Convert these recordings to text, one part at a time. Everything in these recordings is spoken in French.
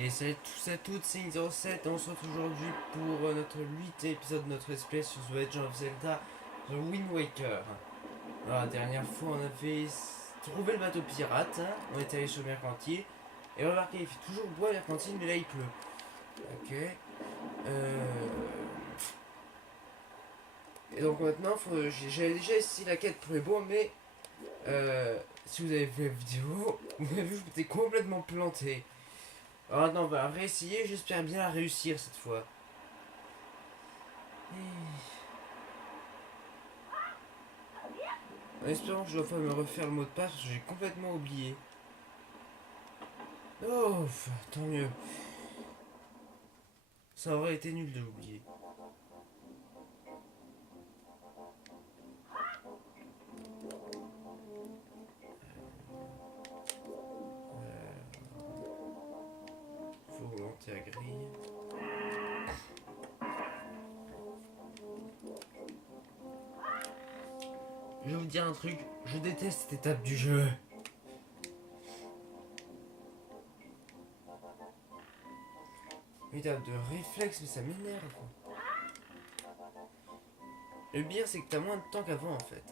Et salut à tous et à toutes, c'est 07 et on se retrouve aujourd'hui pour notre 8 épisode de notre espèce sur The Legend of Zelda The Wind Waker. Alors, la dernière fois on avait trouvé le bateau pirate, hein, on est allé sur le mercantier, et remarquez, il fait toujours beau à mercantile mais là il pleut. Ok. Et donc maintenant, j'avais déjà essayé la quête pour les bois, mais si vous avez vu la vidéo, vous avez vu que je m'étais complètement planté. Alors maintenant on va réessayer, j'espère bien la réussir cette fois. En espérant que je dois pas me refaire le mot de passe parce que j'ai complètement oublié. Oh, tant mieux. Ça aurait été nul de l'oublier. Faut monter à grille. Je vais vous dire un truc, je déteste cette étape du jeu. Une étape de réflexe, mais ça m'énerve. Le pire, c'est que t'as moins de temps qu'avant en fait.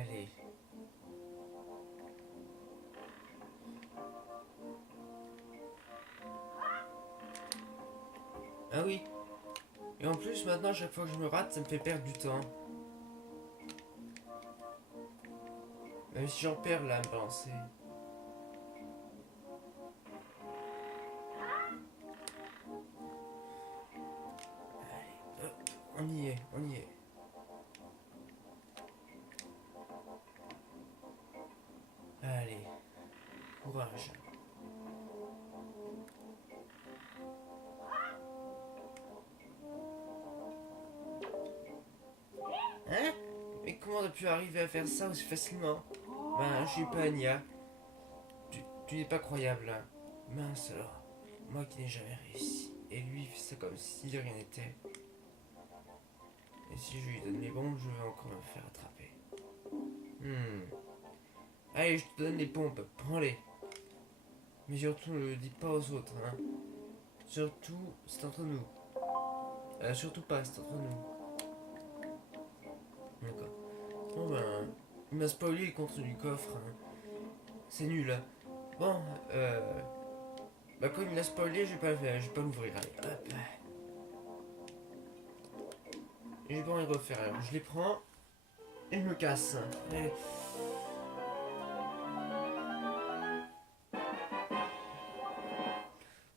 Allez. Ah oui. Et en plus, maintenant, chaque fois que je me rate, ça me fait perdre du temps. Même si j'en perds là à me balancer. Hop, on y est, on y est. Allez, courage. Hein? Mais comment t'as pu arriver à faire ça aussi facilement? Ben, je suis pas Anya. Tu n'es pas croyable, hein. Mince alors. Moi qui n'ai jamais réussi. Et lui, il fait ça comme si de rien n'était. Et si je lui donne les bombes, je vais encore me faire attraper. Allez, je te donne les pompes. Prends-les. Mais surtout, ne le dis pas aux autres, hein. Surtout, c'est entre nous. Surtout pas, c'est entre nous. D'accord. Bon ben, il m'a spoilé le contenu du coffre, hein. C'est nul, hein. Bon, bah comme il l'a spoilé, je vais pas l'ouvrir. Allez, hop. Et je vais pas y refaire. Alors, je les prends et je me casse. Allez.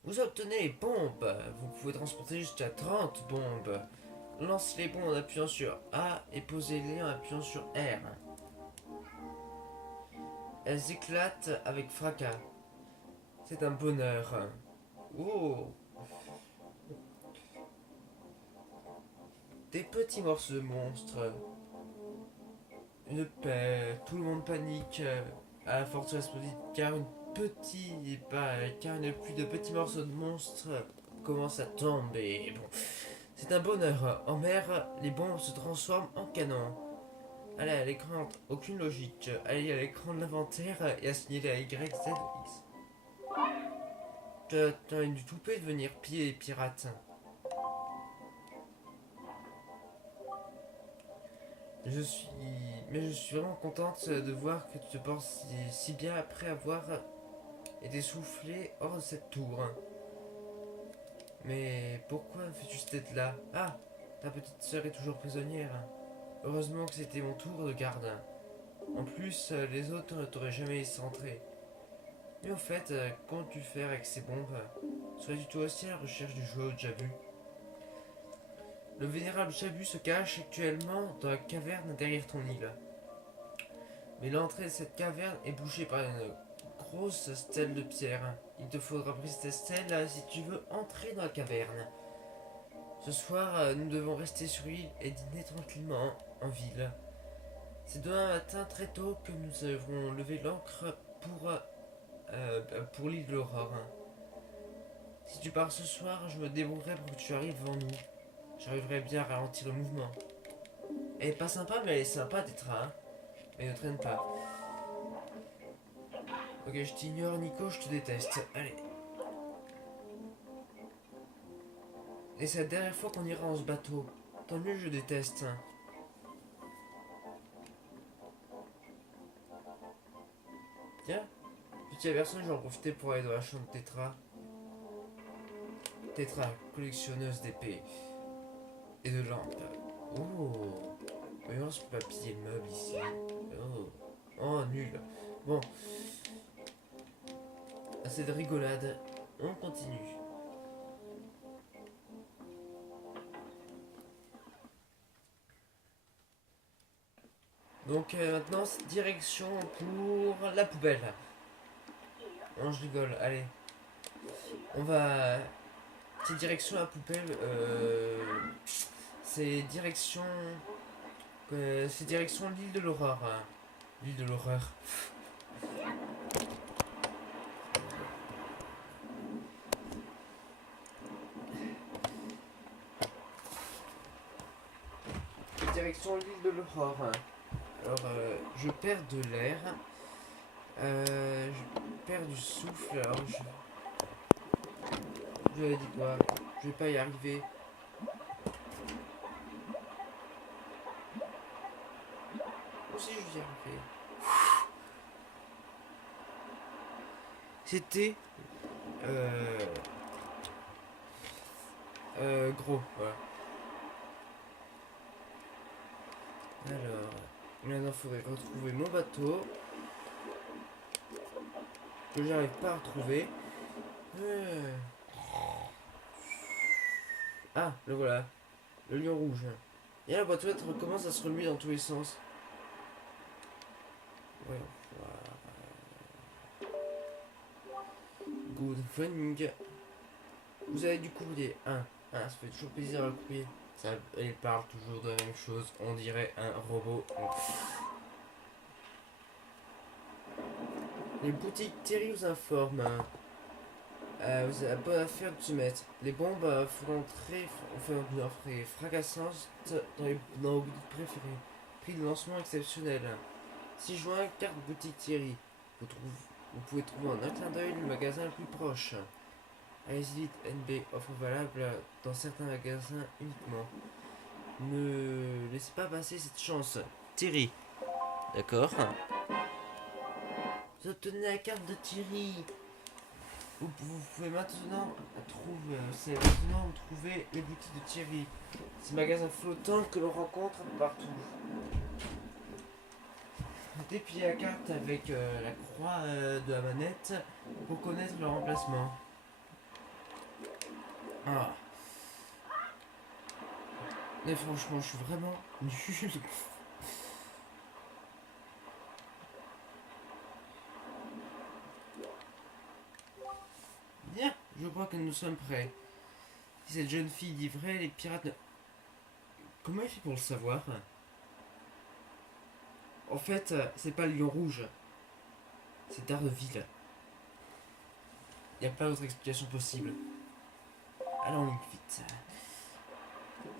Vous obtenez les bombes. Vous pouvez transporter jusqu'à 30 bombes. Lancez les bombes en appuyant sur A et posez-les en appuyant sur R. Elles éclatent avec fracas. C'est un bonheur. Oh! Des petits morceaux de monstres. Une paix. Tout le monde panique à la forteresse maudite car car une pluie de petits morceaux de monstres commence à tomber. Bon, c'est un bonheur. En mer, les bombes se transforment en canons. Allez à l'écran, aucune logique. Allez à l'écran de l'inventaire et assignez à Y, Z, X. T'as une toupée de venir piller les pirates. Je suis. Mais je suis vraiment contente de voir que tu te portes si bien après avoir été soufflé hors de cette tour. Mais pourquoi fais-tu cette là? Ah, ta petite sœur est toujours prisonnière. Heureusement que c'était mon tour de garde. En plus, les autres ne t'auraient jamais laissé entrer. Mais au fait, comptes-tu faire avec ces bombes? Serais-tu toi aussi à la recherche du jouet Jabu? Le vénérable Jabu se cache actuellement dans la caverne derrière ton île. Mais l'entrée de cette caverne est bouchée par une grosse stèle de pierre. Il te faudra briser cette stèle si tu veux entrer dans la caverne. Ce soir, nous devons rester sur l'île et dîner tranquillement en ville. C'est demain matin très tôt que nous devrons lever l'ancre pour pour l'île de l'Aurore. Hein. Si tu pars ce soir, je me débrouillerai pour que tu arrives devant nous. J'arriverai bien à ralentir le mouvement. Elle est pas sympa, mais elle est sympa, Tetra. Hein. Mais ne traîne pas. Ok, je t'ignore, Nico, je te déteste. Allez. Et c'est la dernière fois qu'on ira en ce bateau. Tant mieux, je déteste. Hein. Tiens, petit aversion, je vais en profiter pour aller dans la chambre de Tetra. Tetra, collectionneuse d'épées et de lampes. Oh, voyons ce papier meuble ici. Oh, nul. Bon, assez de rigolade. On continue. Donc maintenant, c'est direction pour la poubelle. Non, je rigole. Allez, on va. C'est direction la poubelle. C'est direction. C'est direction l'île de l'horreur. Hein. L'île de l'horreur. Direction l'île de l'horreur. Hein. Alors, je perds de l'air. Je perds du souffle. Alors, je lui ai dit quoi? Je vais pas y arriver. Si je vais y arriver. C'était gros, voilà. Alors, maintenant il faudrait retrouver mon bateau. Que j'arrive pas à retrouver. Ah, le voilà. Le lion rouge. Et la boîte aux lettres recommence à se remuer dans tous les sens. Ouais, good morning. Vous avez du courrier. Ça fait toujours plaisir le courrier. Ça, elle parle toujours de la même chose. On dirait un robot. Les boutiques Terry vous informent. Vous avez la bonne affaire de se mettre. Les bombes font entrer, fait une offre fracassante dans vos boutiques préférées. Prix de lancement exceptionnel. 6 juin, carte boutique Thierry. Vous pouvez trouver en un clin d'œil le magasin le plus proche. Allez-y vite, NB, offre valable dans certains magasins uniquement. Ne laissez pas passer cette chance. Thierry. D'accord. Vous obtenez la carte de Thierry. Vous pouvez maintenant trouver les boutiques de Thierry. Ces magasins flottants que l'on rencontre partout. Dépliez la carte avec la croix de la manette pour connaître leur emplacement. Ah. Mais franchement, je suis vraiment nul. Bien, je crois que nous sommes prêts. Si cette jeune fille dit vrai, les pirates ne... Comment il fait pour le savoir? En fait, c'est pas le lion rouge. C'est Daredevil. Il n'y a pas d'autre explication possible. Allons vite.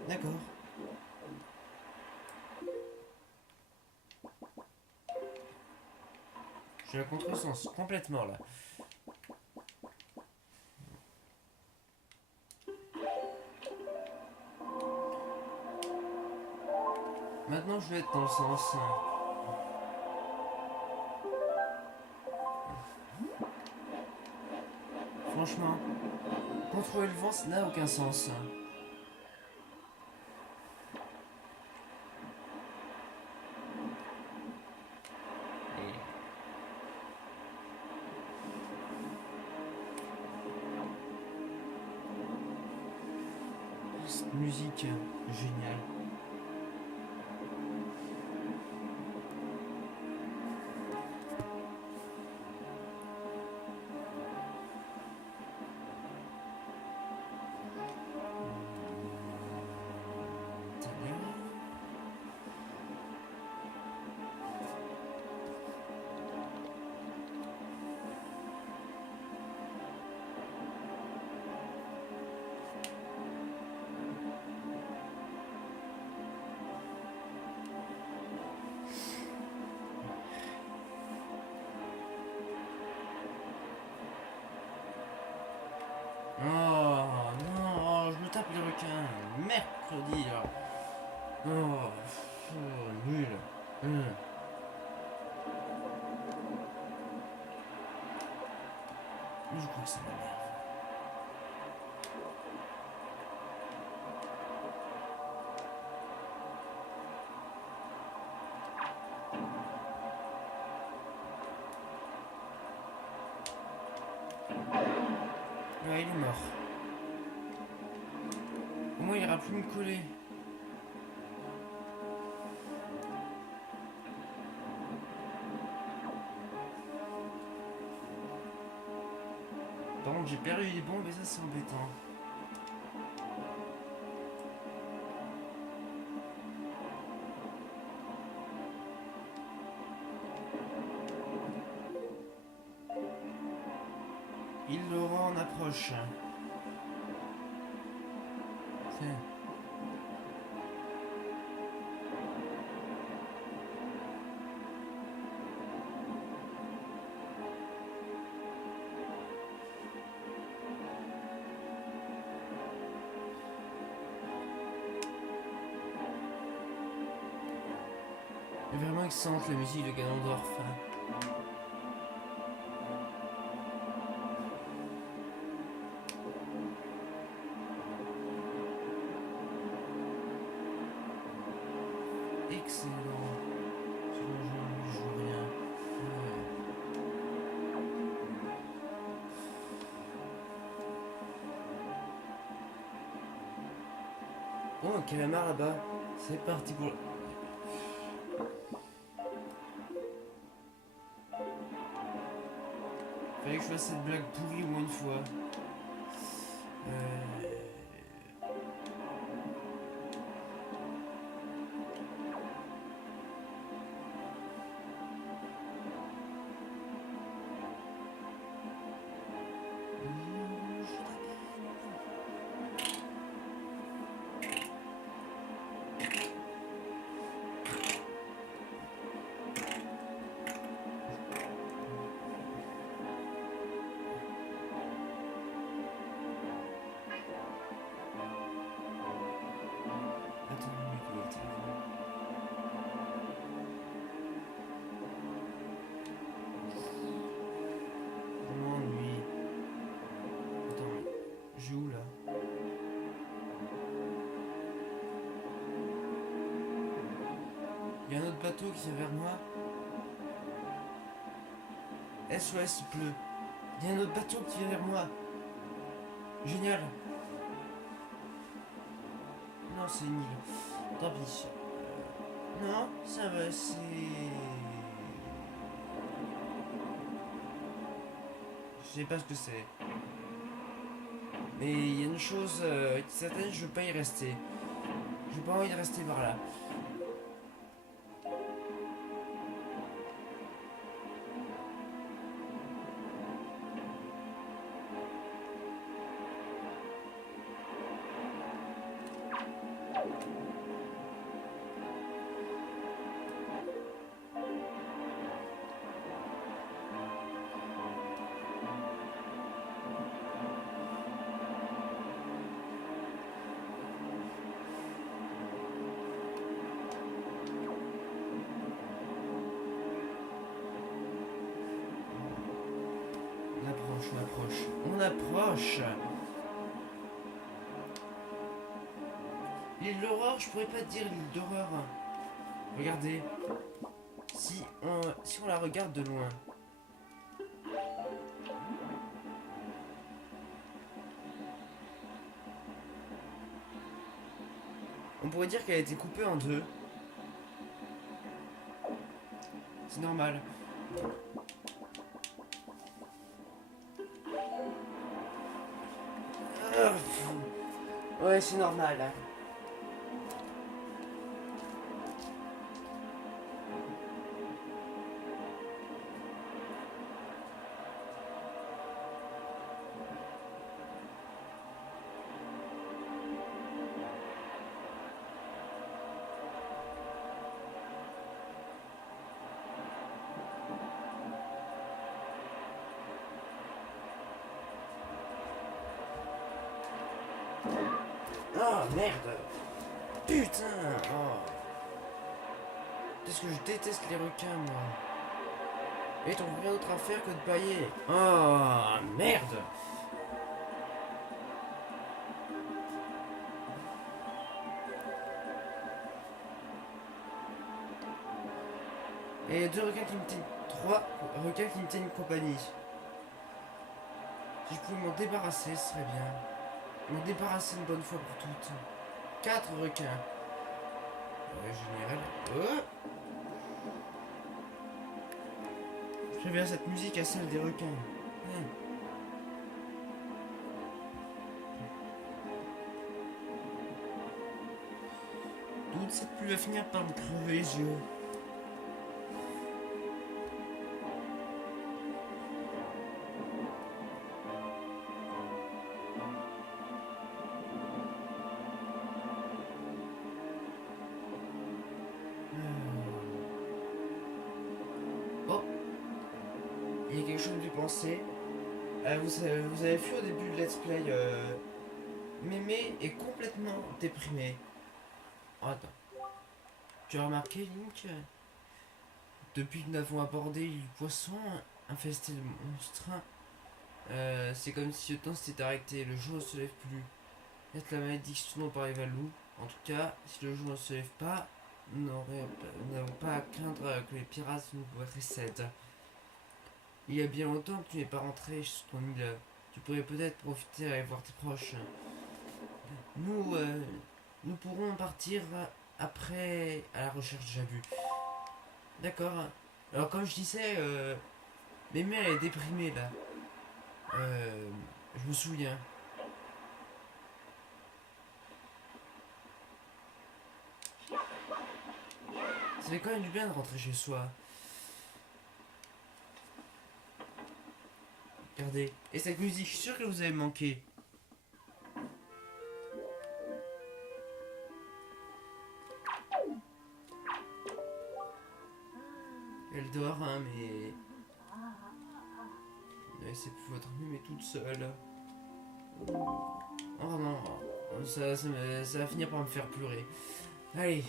D'accord. Je suis à contresens, complètement là. Maintenant, je vais être dans le sens. Franchement, contrôler le vent, ça n'a aucun sens. Cette musique géniale. Mais je crois que ça m'énerve. Ouais, il est mort. Au moins, il ira plus me coller. Par contre, j'ai perdu les bombes et ça, c'est embêtant. Il l'aura en approche. Tiens. Il est vraiment excellente la musique de Ganondorf. Excellent. Je joue rien. Ouais. Oh, un calamar là-bas. C'est parti pour... Fallait que je fasse cette blague pourrie au moins une fois. Où là? Il y a un autre bateau qui vient vers moi. SOS, il pleut. Il y a un autre bateau qui vient vers moi. Génial. Non, c'est une île. Tant pis. Non, ça va, c'est... Je sais pas ce que c'est. Mais il y a une chose certaine, je veux pas y rester. J'ai pas envie de rester par là. On approche. L'île d'horreur, je pourrais pas dire l'île d'horreur. Regardez. Si on la regarde de loin. On pourrait dire qu'elle a été coupée en deux. C'est normal. Ouais, c'est normal. Oh merde! Putain! Oh! Qu'est-ce que je déteste les requins, moi! Et t'as rien d'autre à faire que de pailler. Oh, merde. Et deux requins qui me tiennent... Trois requins qui me tiennent compagnie. Si je pouvais m'en débarrasser, ce serait bien. M'en débarrasser une bonne fois pour toutes. Quatre requins. Ouais, général. Oh, je préfère cette musique à celle des requins. Toute cette pluie va finir par me crever les yeux. Oh, il y a quelque chose de pensé. Vous avez vu au début de Let's Play, Mémé est complètement déprimé. Oh, attends. Tu as remarqué, Link? Depuis que nous avons abordé le poisson infesté de monstres, c'est comme si le temps s'était arrêté, le jour ne se lève plus. Peut-être la malédiction dont parlait Valou. En tout cas, si le jour ne se lève pas, nous n'avons pas à craindre que les pirates nous précèdent. Il y a bien longtemps que tu n'es pas rentré sur ton île. Tu pourrais peut-être profiter à aller voir tes proches. Nous, nous pourrons partir après à la recherche de Jabu. D'accord. Alors comme je disais, Mémé elle est déprimée là. Je me souviens. Ça fait quand même du bien de rentrer chez soi. Regardez. Et cette musique, je suis sûr que vous avez manqué. Elle dort, hein, mais... C'est plus votre nuit, mais toute seule. Oh non, ça va finir par me faire pleurer. Allez.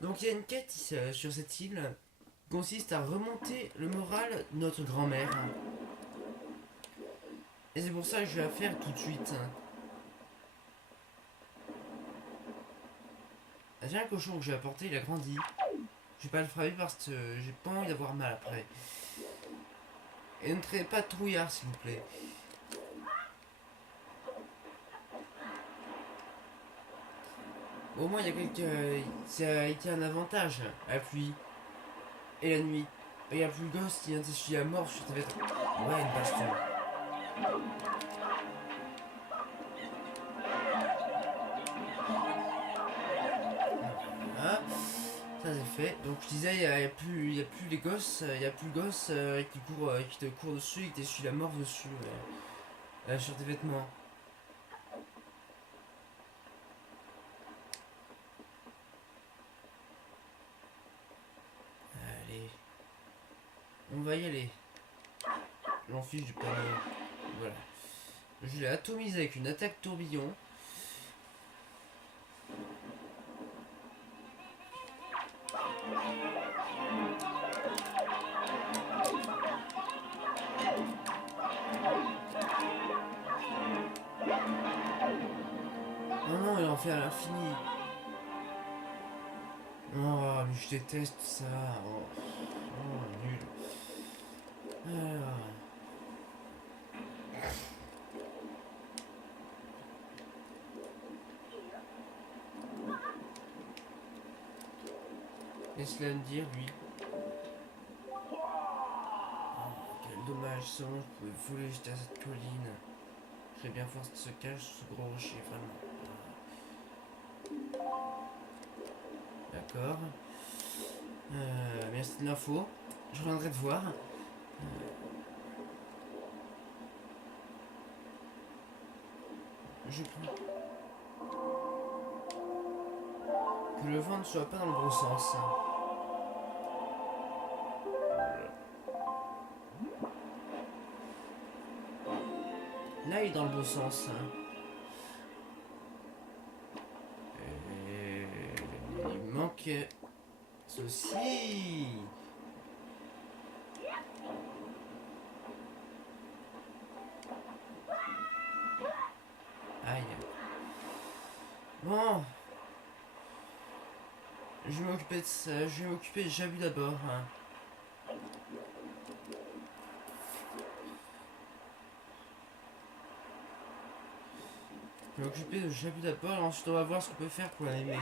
Donc il y a une quête sur cette île qui consiste à remonter le moral de notre grand-mère. Et c'est pour ça que je vais la faire tout de suite. J'ai un cochon que j'ai apporté, il a grandi. Je vais pas le frapper parce que j'ai pas envie d'avoir mal après. Et ne traitez pas de trouillard s'il vous plaît. Au moins il y a il y a un avantage, la pluie et la nuit. Il y a plus le gosse qui vient de s'essuyer à mort sur tes vêtements. Ouais, une baston. Voilà. Ça c'est fait. Donc je disais, il y a plus les gosses, il y a plus le gosse qui te court dessus et qui t'essuie la mort dessus, sur tes vêtements. Allez, on va y aller. J'en fiche du panier. Voilà. Je l'ai atomisé avec une attaque tourbillon. Non, non, il en fait à l'infini. Oh, mais je déteste ça. Oh, oh nul. Alors. Laisse-la me dire, lui. Oh, quel dommage, seulement je pouvais voler jusqu'à cette colline. Je serais bien force de se cacher sous ce gros rocher, vraiment. D'accord. Merci de l'info. Je reviendrai te voir. Je prie que le vent ne soit pas dans le bon sens. Là, il est dans le bon sens. Et il manque ceci. Bon, je vais m'occuper de ça. Je vais m'occuper de Jabu d'abord. Hein. Je vais m'occuper de Jabu d'abord et ensuite on va voir ce qu'on peut faire pour l'animer.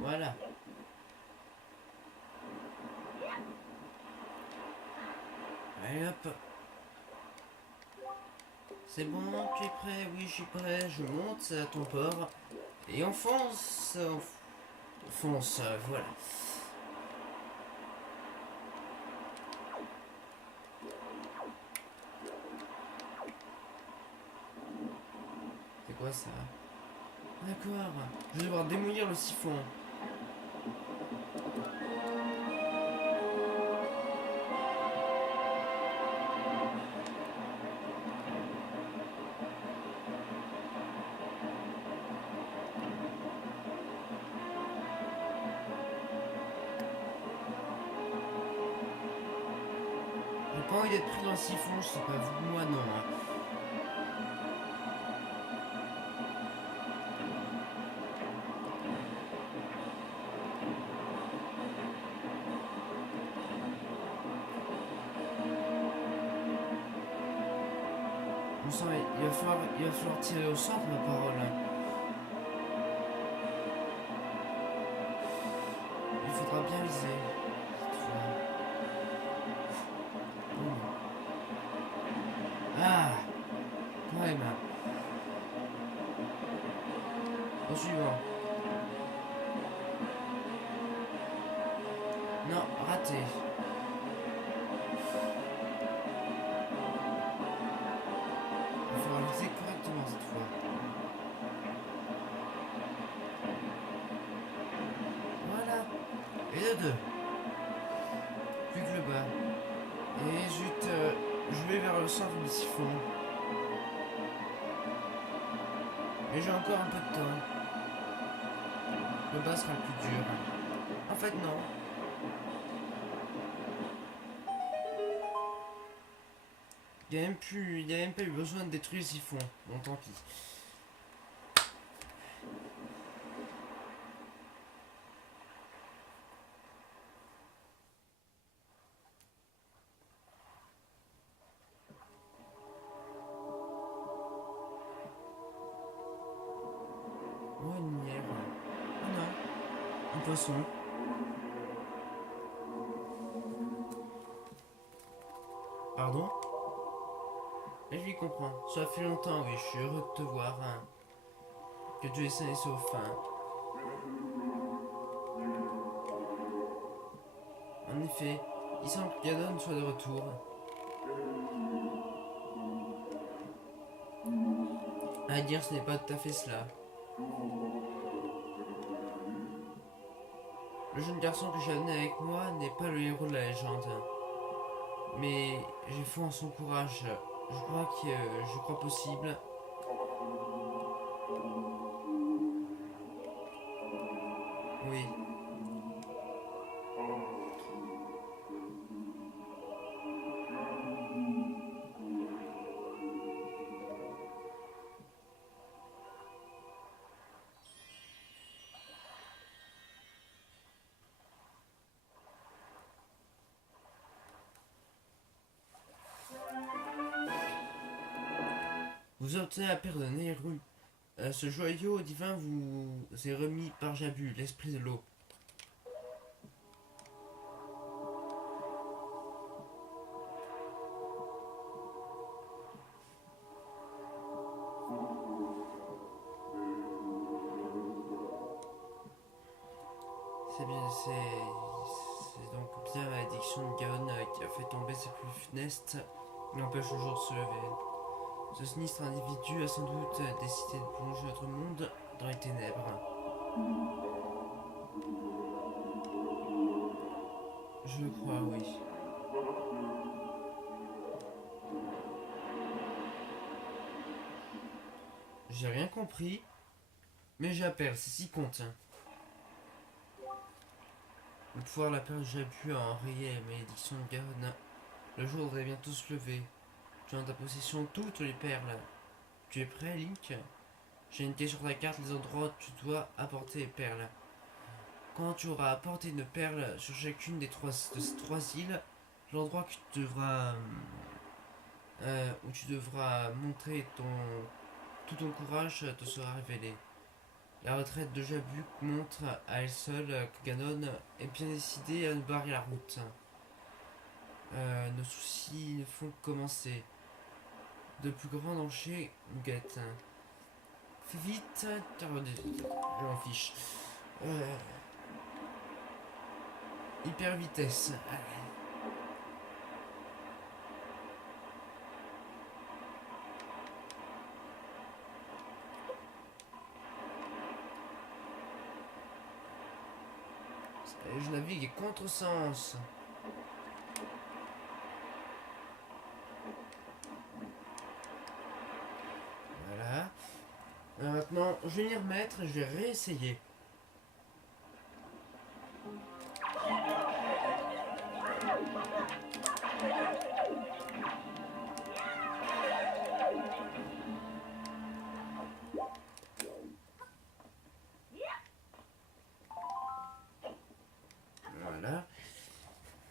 Voilà. Allez hop. C'est bon, tu es prêt? Oui, je suis prêt. Je monte à ton port. Et on fonce. On fonce, voilà. C'est quoi ça? D'accord. Je vais devoir démolir le siphon. J'ai pas envie d'être pris dans le siphon, je sais pas vous, moi non. Hein. Bon sang, il va falloir tirer au centre ma parole. Hein. Il faudra bien viser. Ah, quand même. Au suivant. Non, raté. Il va falloir viser correctement cette fois. Voilà. Et de deux. Plus que le bas. Et zut, je vais vers le centre du siphon. Mais j'ai encore un peu de temps. Le bas sera le plus dur. En fait, non. Il n'y a même pas eu besoin de détruire le siphon. Bon, tant pis. Oh, une mière. Ah non. Un poisson. Pardon? Et je lui comprends. Ça fait longtemps, oui. Je suis heureux de te voir. Hein. Que tu es sain et sauf. Hein. En effet, il semble que Gadon soit de retour. À dire, ce n'est pas tout à fait cela. Le jeune garçon que j'ai amené avec moi n'est pas le héros de la légende. Mais j'ai foi en son courage. Je crois possible. Oui. Vous obtenez la paire de Nehru. Ce joyau divin vous est remis par Jabu, l'esprit de l'eau. C'est donc bien la malédiction de Gaon qui a fait tomber ses plus funestes et empêche le jour de se lever. Ce sinistre individu a sans doute décidé de plonger notre monde dans les ténèbres. Je le crois, oui. J'ai rien compris. Mais j'appelle, c'est si compte. Le pouvoir de la perle j'ai pu enrayer la malédiction de Garon. Le jour devrait bientôt se lever. Tu as en ta possession toutes les perles. Tu es prêt, Link? J'ai indiqué sur ta carte les endroits où tu dois apporter les perles. Quand tu auras apporté une perle sur chacune de ces trois îles, l'endroit que où tu devras montrer tout ton courage te sera révélé. La retraite de Jabuk montre à elle seule que Ganon est bien décidé à nous barrer la route. Nos soucis ne font que commencer. De plus grands dangers nous guettent. Fais vite, je m'en fiche. Hyper vitesse. Je navigue contre-sens. Voilà. Maintenant, je vais m'y remettre et je vais réessayer. Voilà.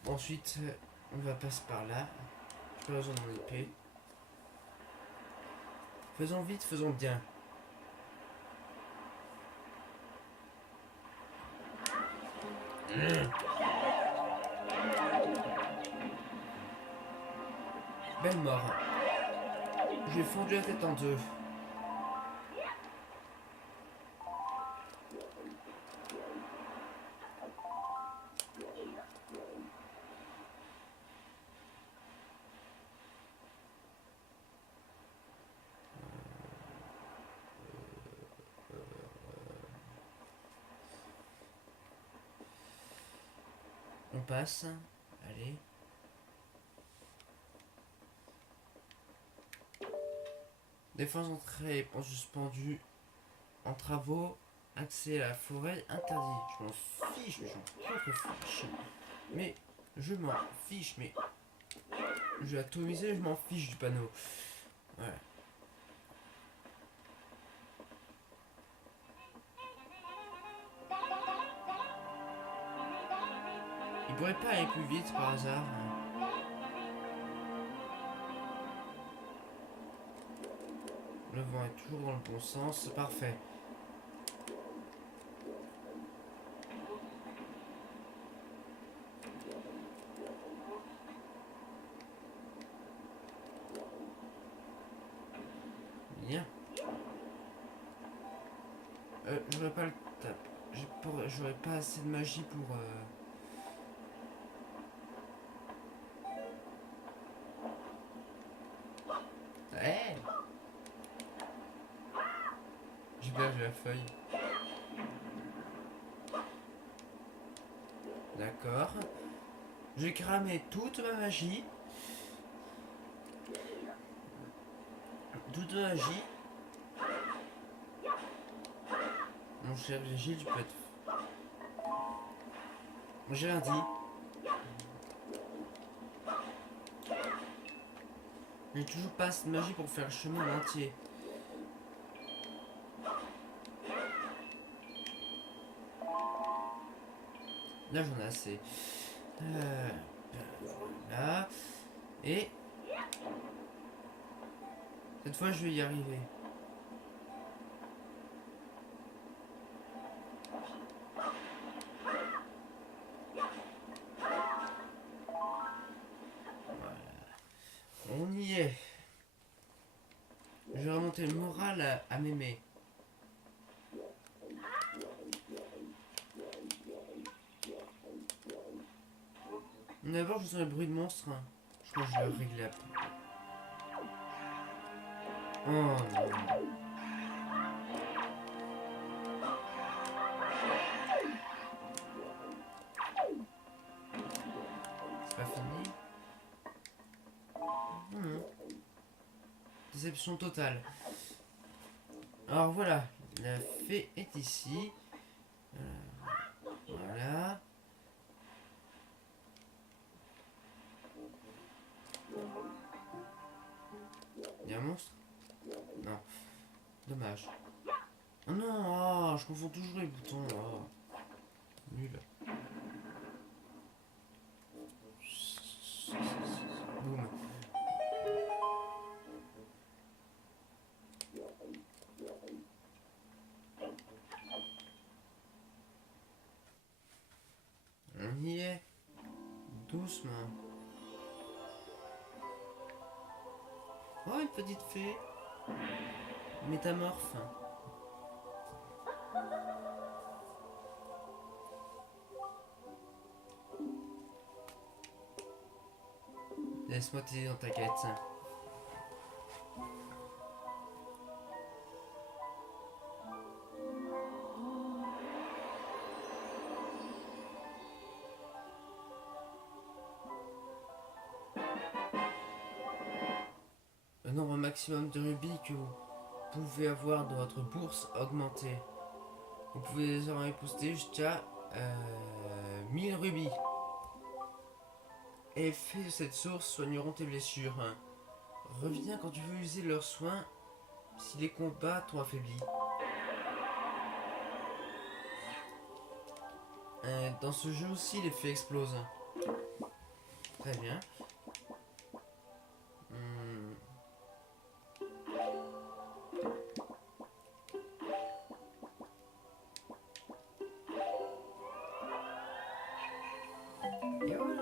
Ensuite, on va passer par là. J'ai pas besoin de mon épée. Faisons vite, faisons bien. Belle mort. J'ai fondu la tête en deux. On passe. Allez. Défense entrée en suspendu. En travaux. Accès à la forêt interdit. Je m'en fiche, mais je m'en contre-fiche. Mais je m'en fiche, mais je vais atomiser, je m'en fiche du panneau. Voilà. Il pourrait pas aller plus vite par hasard. Le vent est toujours dans le bon sens, c'est parfait. Bien. J'aurais pas le tap. J'aurais pas assez de magie pour. Hey, j'ai perdu la feuille. D'accord. J'ai cramé toute ma magie. Toute ma magie. Mon cher Gilles, tu peux être. J'ai rien dit. J'ai toujours pas assez de magie pour faire le chemin entier. Là j'en ai assez. Voilà. Et cette fois je vais y arriver. On y est. Je vais remonter le moral à Mémé. D'abord, je sens le bruit de monstre. Je crois que je vais le régler après. Oh non. C'est pas fini. Déception totale. Alors voilà, La fée est ici. Voilà. Il y a un monstre? Non. Dommage. Oh non, oh, je confonds toujours les boutons. Oh. Nul. Boum. On y est. Doucement. Oh, une petite fée. Métamorphe. Laisse-moi t'aider dans ta quête. Le nombre maximum de rubis que vous pouvez avoir dans votre bourse a augmenté. Vous pouvez désormais poster jusqu'à 1000 rubis. Et effets de cette source soigneront tes blessures. Reviens quand tu veux user leurs soins si les combats t'ont affaibli. Dans ce jeu aussi, l'effet explose. Très bien. Et voilà.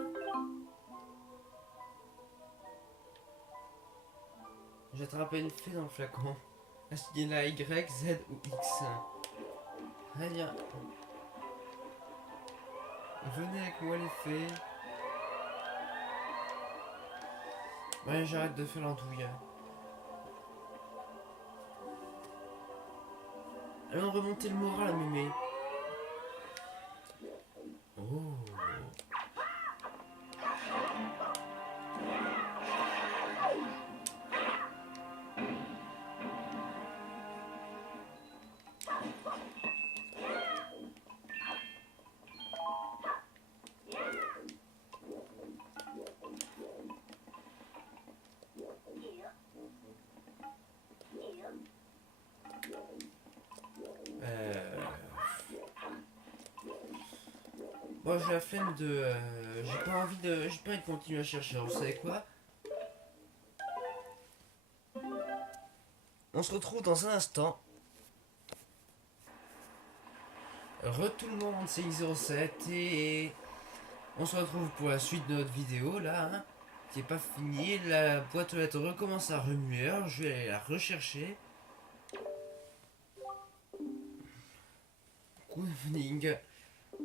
J'ai attrapé une fée dans le flacon. Est-ce la Y, Z ou X? Très bien. Venez avec moi les fées. Ouais, j'arrête de faire l'andouille. Allons remonter le moral à mémé. Oh. Bon, j'ai la flemme de. J'ai pas envie de. J'ai pas envie de continuer à chercher. Alors, vous savez quoi? On se retrouve dans un instant. Tout le monde, c'est X07 et on se retrouve pour la suite de notre vidéo là, hein, qui est pas finie. La boîte aux lettres recommence à remuer. Alors, je vais aller la rechercher. Good evening.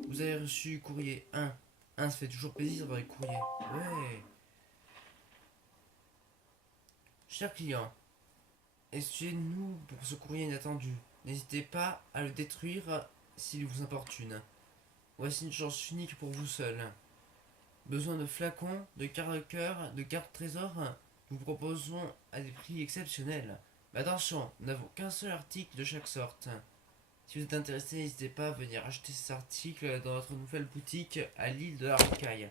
Vous avez reçu courrier 1. 1, ça fait toujours plaisir d'avoir des courriers. Ouais. Cher client, excusez-nous pour ce courrier inattendu. N'hésitez pas à le détruire s'il vous importune. Voici une chance unique pour vous seul. Besoin de flacons, de cartes de cœur, de cartes trésor? Nous vous proposons à des prix exceptionnels. Mais attention, nous n'avons qu'un seul article de chaque sorte. Si vous êtes intéressé, n'hésitez pas à venir acheter cet article dans notre nouvelle boutique à l'île de la Rocaille.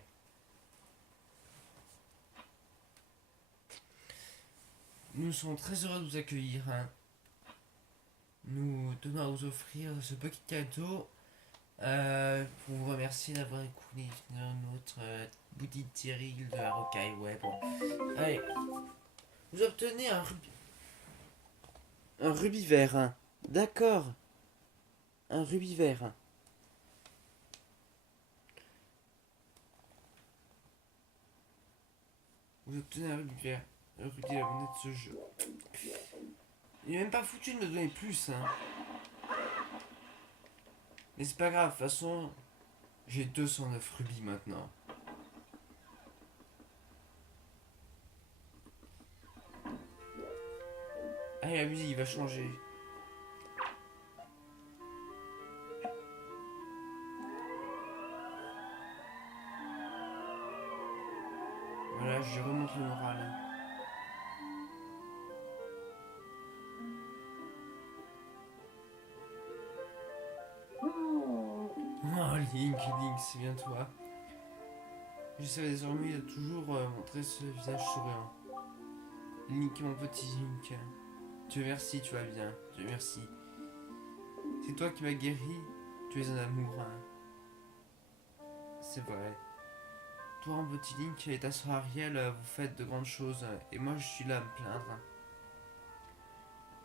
Nous sommes très heureux de vous accueillir. Nous tenons à vous offrir ce petit cadeau pour vous remercier d'avoir écouté notre boutique Thierry de la Rocaille. Ouais, bon. Allez. Vous obtenez un rubis vert. D'accord. Un rubis vert. Vous obtenez un rubis vert. Un rubis de la monnaie de ce jeu. Il est même pas foutu de me donner plus. Mais c'est pas grave, de toute façon, j'ai 209 rubis maintenant. Allez, la musique va changer. Voilà, je remonte le moral. Link, c'est bien toi. J'essaierai désormais de toujours montrer ce visage souriant. Link, mon petit Link. Dieu merci, tu vas bien. Dieu merci. C'est toi qui m'as guéri. Tu es un amour. Hein. C'est vrai. Toi, mon petit Link et ta soeur Ariel, vous faites de grandes choses. Et moi, je suis là à me plaindre.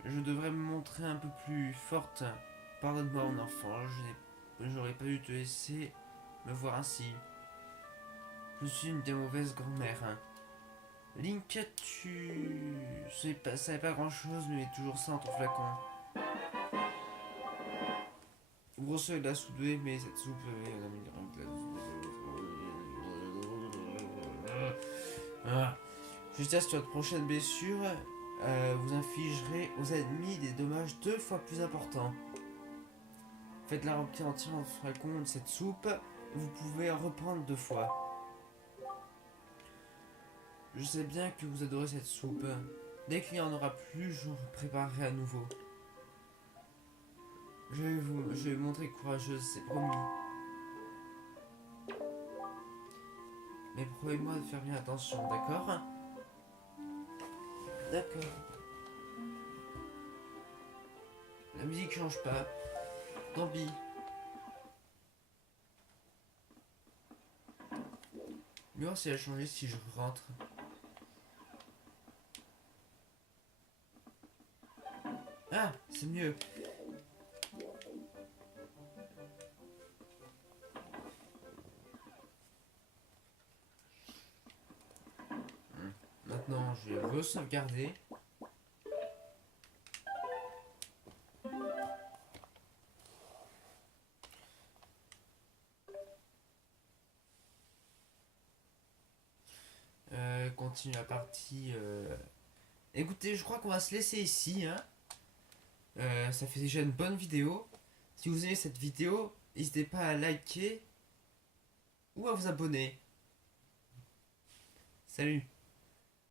Je devrais me montrer un peu plus forte. Pardonne-moi, mon enfant. J'aurais pas dû te laisser me voir ainsi. Je suis une des mauvaises grand-mères. Hein. Link, tu savais pas grand-chose, mais mets toujours ça dans ton flacon. Grosso et la soudée, mais cette soupe Juste sur votre prochaine blessure, vous infligerez aux ennemis des dommages 2 fois plus importants. Faites-la remplir entièrement dans le flacon de cette soupe, vous pouvez en reprendre 2 fois. Je sais bien que vous adorez cette soupe. Dès qu'il n'y en aura plus, je vous préparerai à nouveau. Je vais vous montrer courageuse, c'est promis. Mais promettez-moi de faire bien attention, d'accord? D'accord. La musique change pas. Tant pis. Mais voir si elle a changé si je rentre. Ah, c'est mieux. Maintenant, je vais re-sauvegarder. Continue la partie. Écoutez, je crois qu'on va se laisser ici. Hein. Ça fait déjà une bonne vidéo. Si vous aimez cette vidéo, n'hésitez pas à liker ou à vous abonner. Salut!